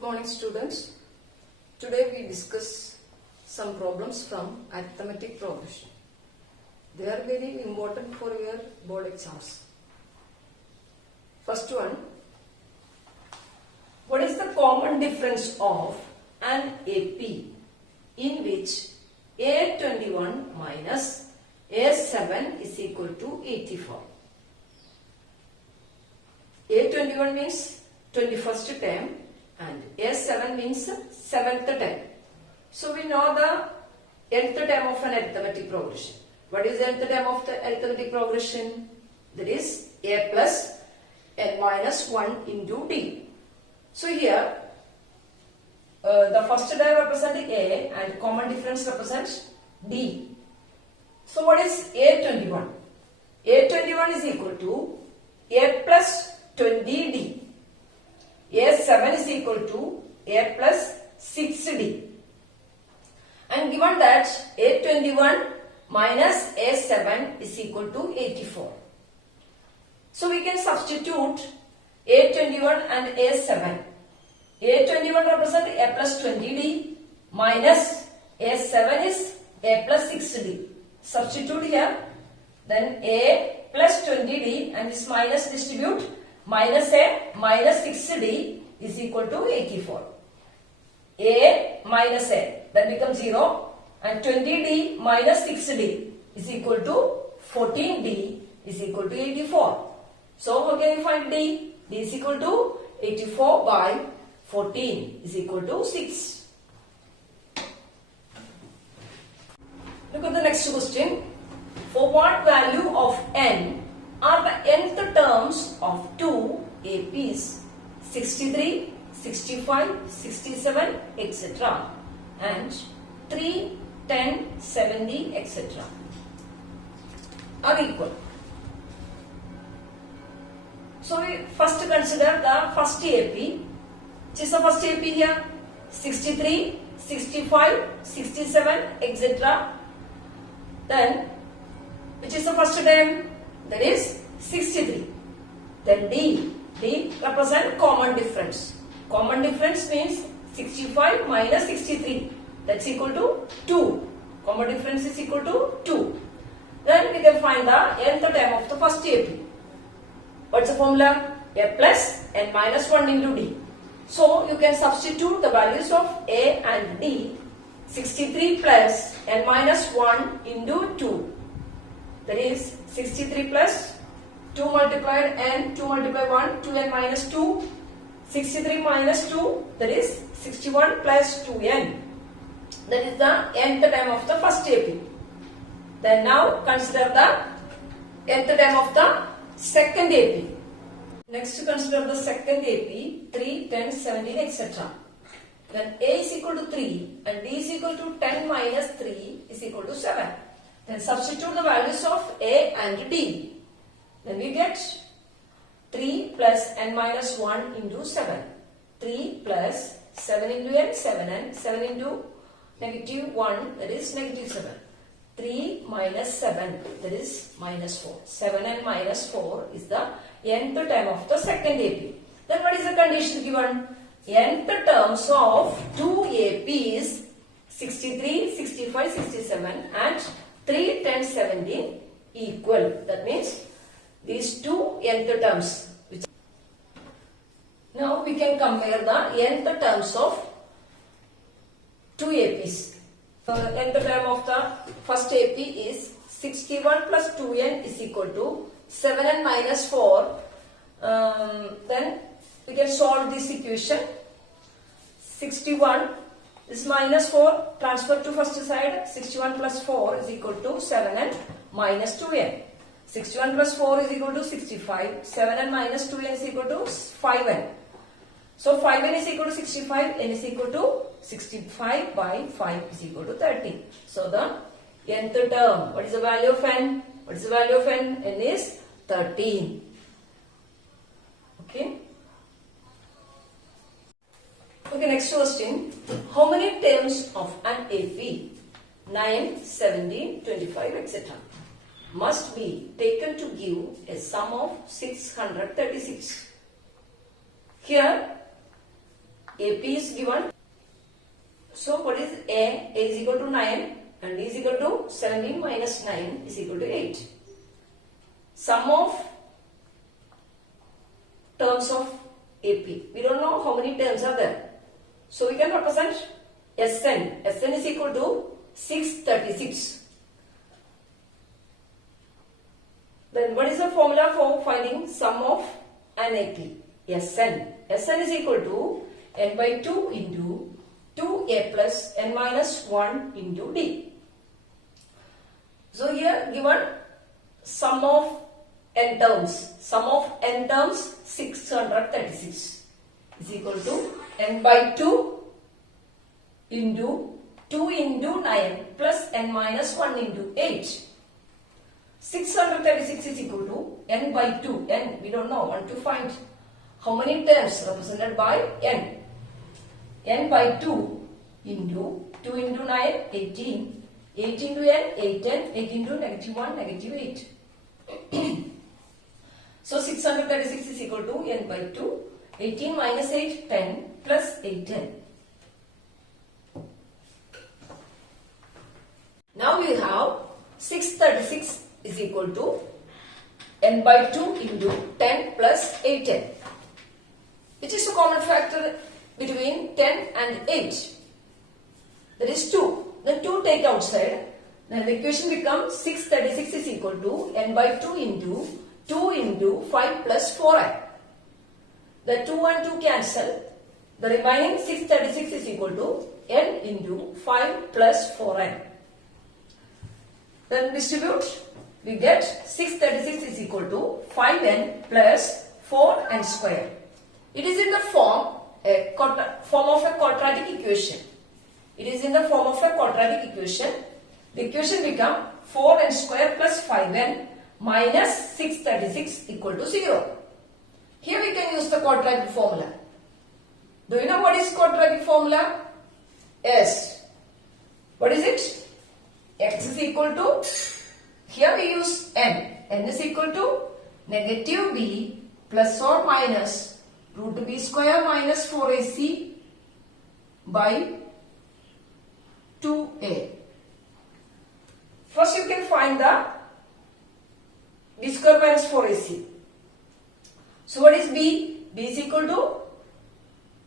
Good morning, students. Today we discuss some problems from arithmetic progression. They are very important for your board exams. First one, what is the common difference of an AP in which A21 minus A7 is equal to 84? A21 means 21st term and A7 means 7th term. So we know the nth term of an arithmetic progression. What is the nth term of the arithmetic progression? That is A plus n minus 1 into D. So here the first term represents A and common difference represents D. So what is A21? A21 is equal to A plus 20D. A7 is equal to A plus 6D. And given that A21 minus A7 is equal to 84. So we can substitute A21 and A7. A21 represents A plus 20D minus A7 is A plus 6D. Substitute here. Then A plus 20D and this minus distribute. Minus A minus 6D is equal to 84. A minus A, that becomes 0, and 20D minus 6D is equal to 14D is equal to 84. So how can we find D? D is equal to 84 by 14 is equal to 6. Look at the next question. For what value of n are the nth terms of two APs 63, 65, 67, etc. and 3, 10, 70, etc. are equal. So we first consider the first AP. Which is the first AP here? 63, 65, 67, etc. Then which is the first term? That is 63. Then D represent common difference. Common difference means 65 minus 63. That's equal to 2. Common difference is equal to 2. Then we can find the nth term of the first AP. What's the formula? A plus n minus 1 into D. So you can substitute the values of A and D. 63 plus n minus 1 into 2. That is 63 plus 2 multiplied n, 2 multiplied 1, 2n minus 2. 63 minus 2, that is 61 plus 2n. That is the nth term of the first AP. Then now consider the nth term of the second AP. Next consider the second AP, 3, 10, 17, etc. Then A is equal to 3 and D is equal to 10 minus 3 is equal to 7. Then substitute the values of A and D. Then we get 3 plus n minus 1 into 7. 3 plus 7 into n, 7n. 7 into negative 1, that is negative 7. 3 minus 7, that is minus 4. 7n minus 4 is the nth term of the second AP. Then what is the condition given? Nth terms of two APs 63, 65, 67 and 3, 10, 17 equal. That means these two nth terms. Now we can compare the nth terms of two APs. The nth term of the first AP is 61 plus 2n is equal to 7n minus 4. Then we can solve this equation. 61 is minus 4 transfer to first side. 61 plus 4 is equal to 7n minus 2n. 61 plus 4 is equal to 65. 7n minus 2n is equal to 5n. So 5n is equal to 65. N is equal to 65 by 5 is equal to 30. So the nth term. What is the value of n? What is the value of n? N is 13. Okay. Okay, next question. How many terms of an AP 9, 17, 25, etc. must be taken to give a sum of 636? Here AP is given. So what is A? A is equal to 9 and D is equal to 17 minus 9 is equal to 8. Sum of terms of AP. We don't know how many terms are there. So we can represent Sn. Sn is equal to 636. Then what is the formula for finding sum of an AP? Sn. Sn is equal to n by 2 into 2a plus n minus 1 into d. So here given sum of n terms. Sum of n terms 636 is equal to n by 2 into 2 into 9 plus n minus 1 into 8. 636 is equal to n by 2. N we don't know. Want to find how many terms represented by n. N by 2 into 2 into 9, 18. 8 into n, 8, 10, 8 into negative 1, negative 8. So 636 is equal to n by 2. 18 minus 8, 10 plus 8, 10. Now we have 636 is equal to n by 2 into 10 plus 8, 10. Which is the common factor between 10 and 8? That is 2. Then 2 take outside. Then the equation becomes 636 is equal to n by 2 into 2 into 5 plus 4i. The 2 and 2 cancel. The remaining 636 is equal to n into 5 plus 4n. Then distribute. We get 636 is equal to 5n plus 4n square. It is in the form of a quadratic equation. It is in the form of a quadratic equation. The equation becomes 4n square plus 5n minus 636 equal to 0. Here we can use the quadratic formula. Do you know what is quadratic formula? Yes. What is it? X is equal to, here we use n. N is equal to negative b plus or minus root b square minus 4ac by 2a. First you can find the b square minus 4ac. So what is b? B is equal to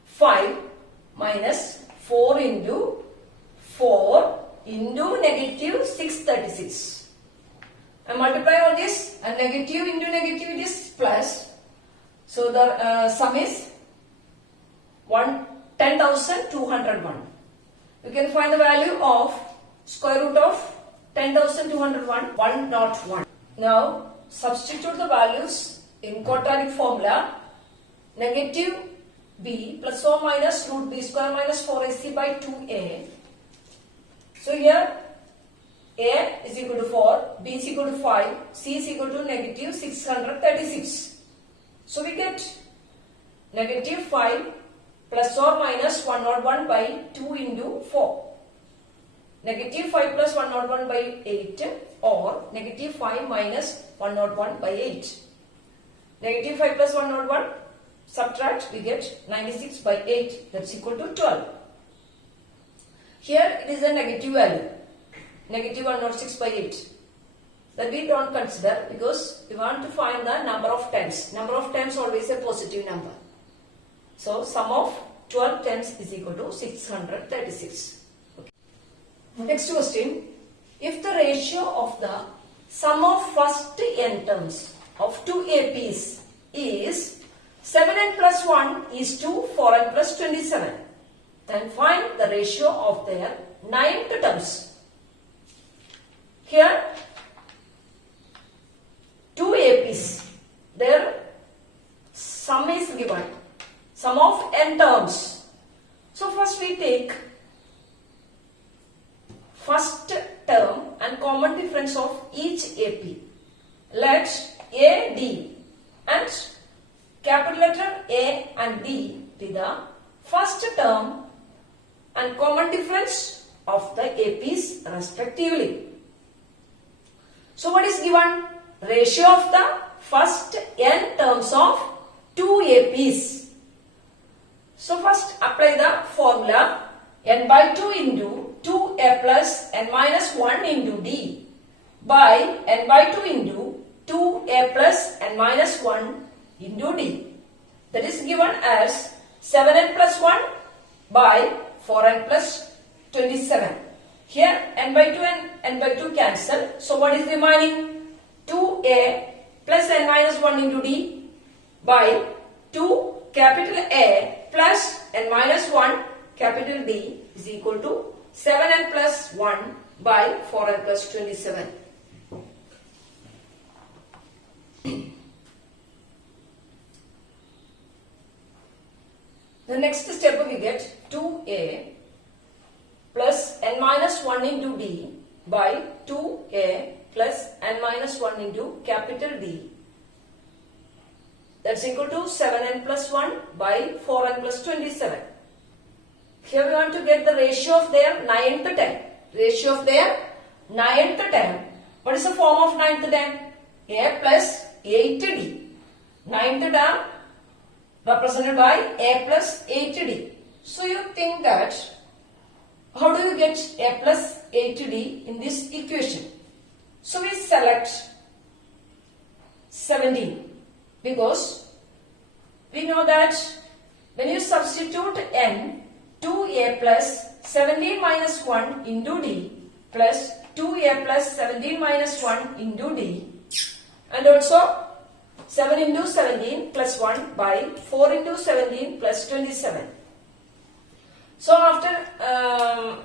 5 minus 4 into 4 into negative 636. I multiply all this and negative into negative it is plus. So the sum is 10,201. You can find the value of square root of 10,201, 101. Now substitute the values in quadratic formula. Negative b plus or minus root b square minus 4ac by 2a. So here a is equal to 4, b is equal to 5, c is equal to negative 636. So we get negative 5 plus or minus 101 by 2 into 4. Negative 5 plus 101 by 8 or negative 5 minus 101 by 8. Negative 5 plus 101, subtract, we get 96 by 8, that's equal to 12. Here it is a negative value, negative 106 by 8. That we don't consider because we want to find the number of tens. Number of tens always a positive number. So sum of 12 tens is equal to 636. Okay. Next question. If the ratio of the sum of first n terms of two APs is 7n plus 1 is to 4n plus 27, then find the ratio of their ninth terms. Here two APs, their sum is given, sum of n terms. So first we take first term and common difference of each AP. Let A, D and capital letter A and D be the first term and common difference of the APs respectively. So what is given? Ratio of the first n terms of two APs. So first apply apply the formula n by 2 into 2a plus n minus 1 into d by n by 2 into 2a plus n minus 1 into d. That is given as 7n plus 1 by 4n plus 27. Here n by 2 and n by 2 cancel. So what is remaining? 2a plus n minus 1 into d by 2 capital A plus n minus 1 capital D is equal to 7n plus 1 by 4n plus 27. The next step we get 2a plus n minus 1 into d by 2a plus n minus 1 into capital D. That's equal to 7n plus 1 by 4n plus 27. Here we want to get the ratio of their ninth term. Ratio of their ninth term. What is the form of ninth term? A plus 8d. Ninth term represented by a plus 8d. So you think that how do you get a plus 8d in this equation? So we select 17 because we know that when you substitute n, 2a plus 17 minus 1 into d plus 2a plus 17 minus 1 into d and also 7 into 17 plus 1 by 4 into 17 plus 27. So after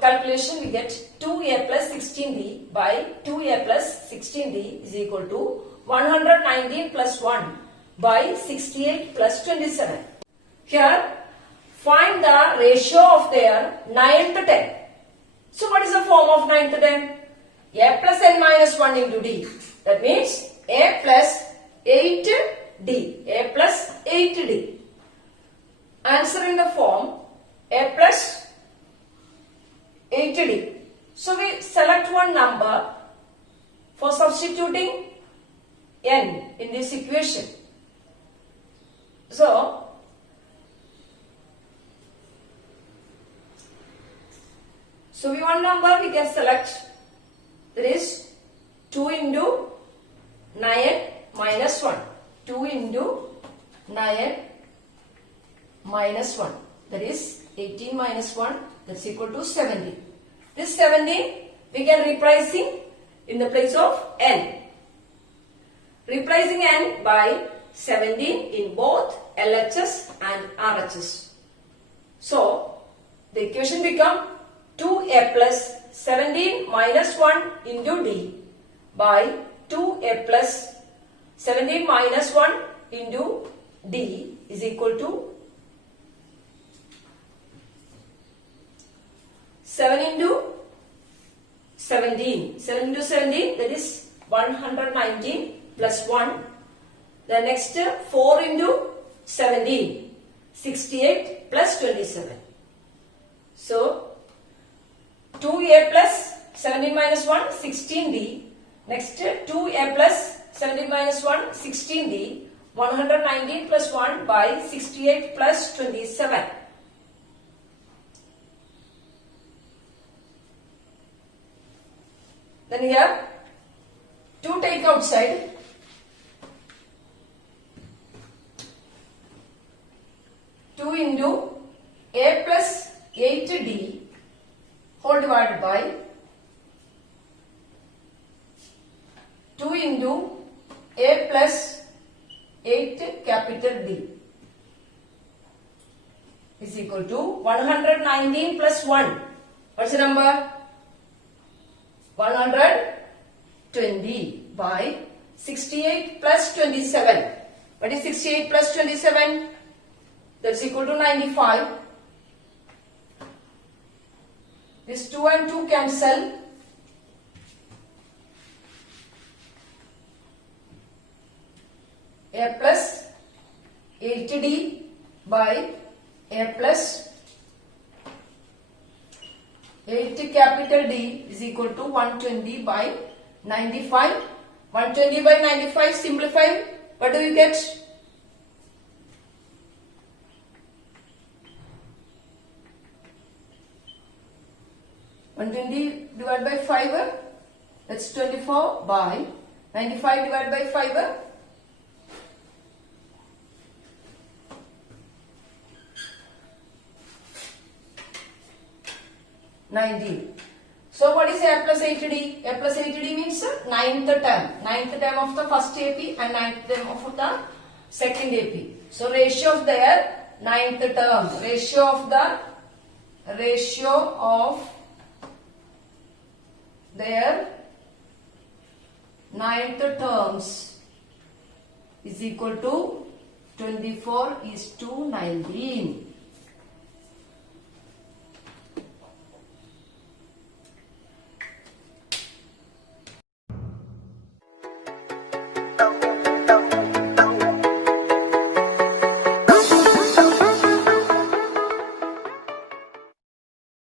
calculation we get 2a plus 16d by 2a plus 16d is equal to 119 plus 1 by 68 plus 27. Here find the ratio of their ninth term. So what is the form of ninth term? A plus n minus 1 into d. That means a plus 8d. A plus 8d. Answer in the form a plus 8d. So we select one number for substituting n in this equation. So we one number we can select, that is 2 into 9 minus 1. 2 into 9 minus 1. That is 18 minus 1. That's equal to 17. This 17 we can replacing in the place of n. Replacing n by 17 in both LHS and RHS. So the equation become 2a plus 17 minus 1 into d by 2a plus 17 minus 1 into d is equal to 7 into 17. 7 into 17, that is 119 plus 1. The next 4 into 17, 68 plus 27. So 2a plus 17 minus 1, 16d. Next 2a plus 17 minus 1, 16d. 119 plus 1 by 68 plus 27. Then here 2 take outside. 2 into a plus 8d whole divided by 2 into a plus 8 capital D is equal to 119 plus 1. What's the number? 120 by 68 plus 27. What is 68 plus 27? That's equal to 95. This 2 and 2 cancel. A plus 80d by a plus 8 capital D is equal to 120 by 95. 120 by 95 simplify. What do you get? 120 divided by 5, that's 24 by 95 divided by 5, 19. So what is A plus 8D? A plus 8D means ninth term of the first AP and ninth term of the second AP. So ratio of their ninth term, ratio of their ninth terms is equal to 24:19.